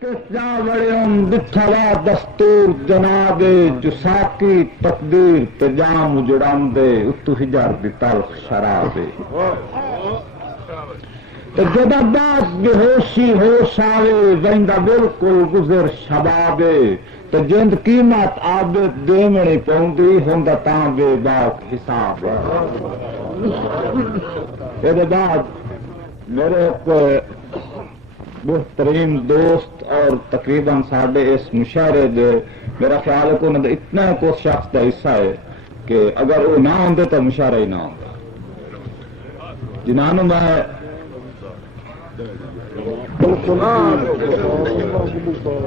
جا بڑیم بٹھلا دستور جناب جساکی تقدیر تے جام جڑام دے اتو ہجار دی تلخ شراب جدا بات بے ہوشی ہوش آوے ویندا بالکل گزر شبابے تو جند قیمت عابد دیمنی پوندی ہوندا تاں بے باک حساب یہ بعد میرے بہترین دوست اور تقریباً ساڑھے اس مشاعرے دے میرا خیال ہے کہ انہوں نے اتنا کو شخص کا حصہ ہے کہ اگر وہ نہ ہوندے تو مشاعرہ ہی نہ ہوگا جنہوں میں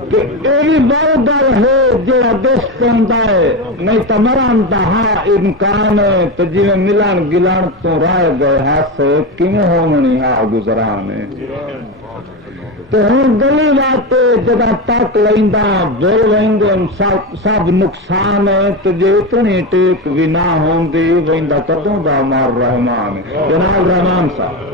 کہ ایوی بڑا گل ہے جو دس پہنتا ہے نہیں تو مران دا ہاں امکان ہے تو جی میں ملان گلان تو رائے گئے ہاتھ سے کیوں ہونی ہاں گزرانے تو ہوں گلی بات جگہ تک لینا بول لیں سب نقصان ہے تو جی اتنی ٹیک بھی نہ ہوں دی وہاں کدوں دا مار رحمان جناب رحمان صاحب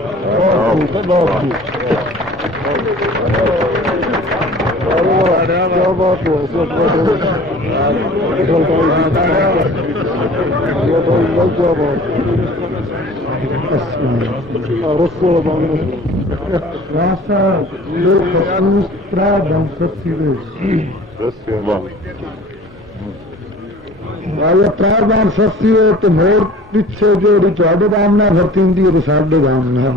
پرابان سستی ہے تو مور پیچھے جو تے دام نہ بھرتی ہوں تو ساڈے دام نہ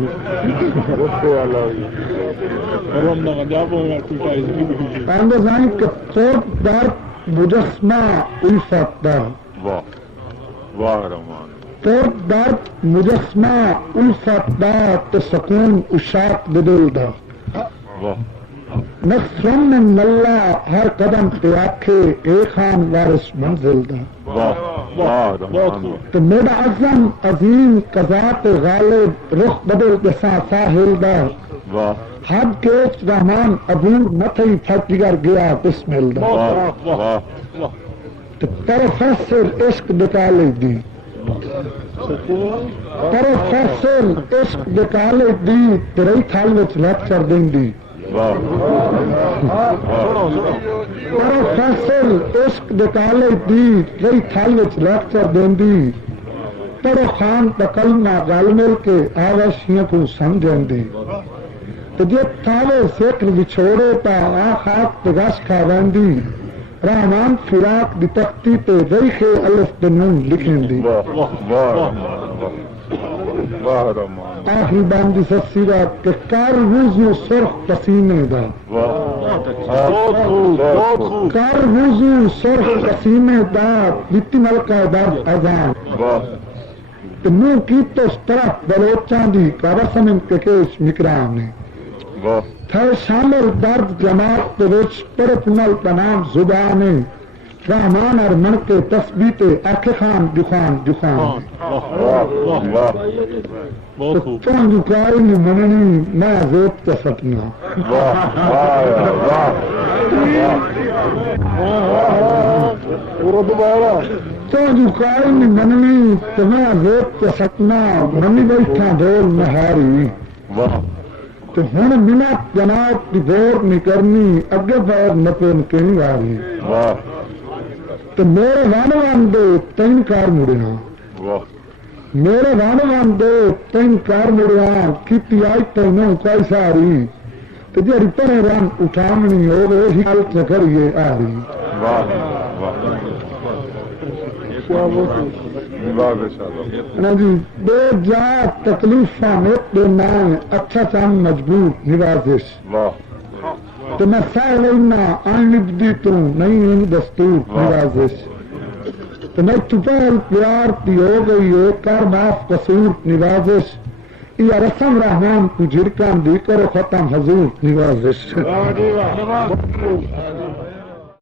مجسمہ الفت دا درد مجسمہ الفت دا تو سکون اشاق دل دا نقصان من اللہ ہر قدم پہ آکھے ایک خان وارث منزل دا تو میرا عظم عظیم قضات غالب رخ بدل جسا ساحل دا حد کے رحمان ابور متھی پھٹ گر گیا بسمل دا تو پروفیسر عشق نکالے دی پروفیسر عشق نکالے دی تیرے تھال وچ لیکچر دیں دی پروفیسر عشق نکالے دی تیرے تھال وچ لیکچر دیں دی پڑو خان تکلنا گل مل کے آواشیاں کو سمجھیں دی تو جب تھالے سیکر بچھوڑے تا آخاک تگاش کھاوان دی رحمان فراق دی تختی پہ ریخ الف دنون لکھیں دی آخری باندی سسی رات کہ کار وضو سرخ پسینے دا کار وضو سرخ پسینے دا بیتی ملکہ درد ازان تو منہ کی تو اس طرف بلوچان دی کارسمن کے کیش مکرانے تھے شامل درد جماعت کے وچ پرت نل تنام زبانے رحمان اور من کے تثبیت آنکھ خان دخان دخان چند کاری مننی میں زیب کا سپنا چند کاری مننی تو میں زیب کا سپنا منی بیٹھا دول مہاری تو ہوں منت جناب کی ووٹ نہیں کرنی اگے بار نپن کہیں آئی تو میرے وان دے تین کار مڑیا میرے وان دے تین کار مڑیا کی آئی تینوں کوئی ساری تو جی پڑے رن اٹھامنی ہو گئے ہی گل چکریے آ رہی جی بے جا تکلیف دینا اچھا چند مجبور نوازش تو میں سہ لینا آئندی تو نہیں دستور نوازش تو میں چپل پیار کی ہو گئی ہے کر معاف قصور نوازش یا رسم رحمان کو جھرکان دی کرو ختم حضور نوازش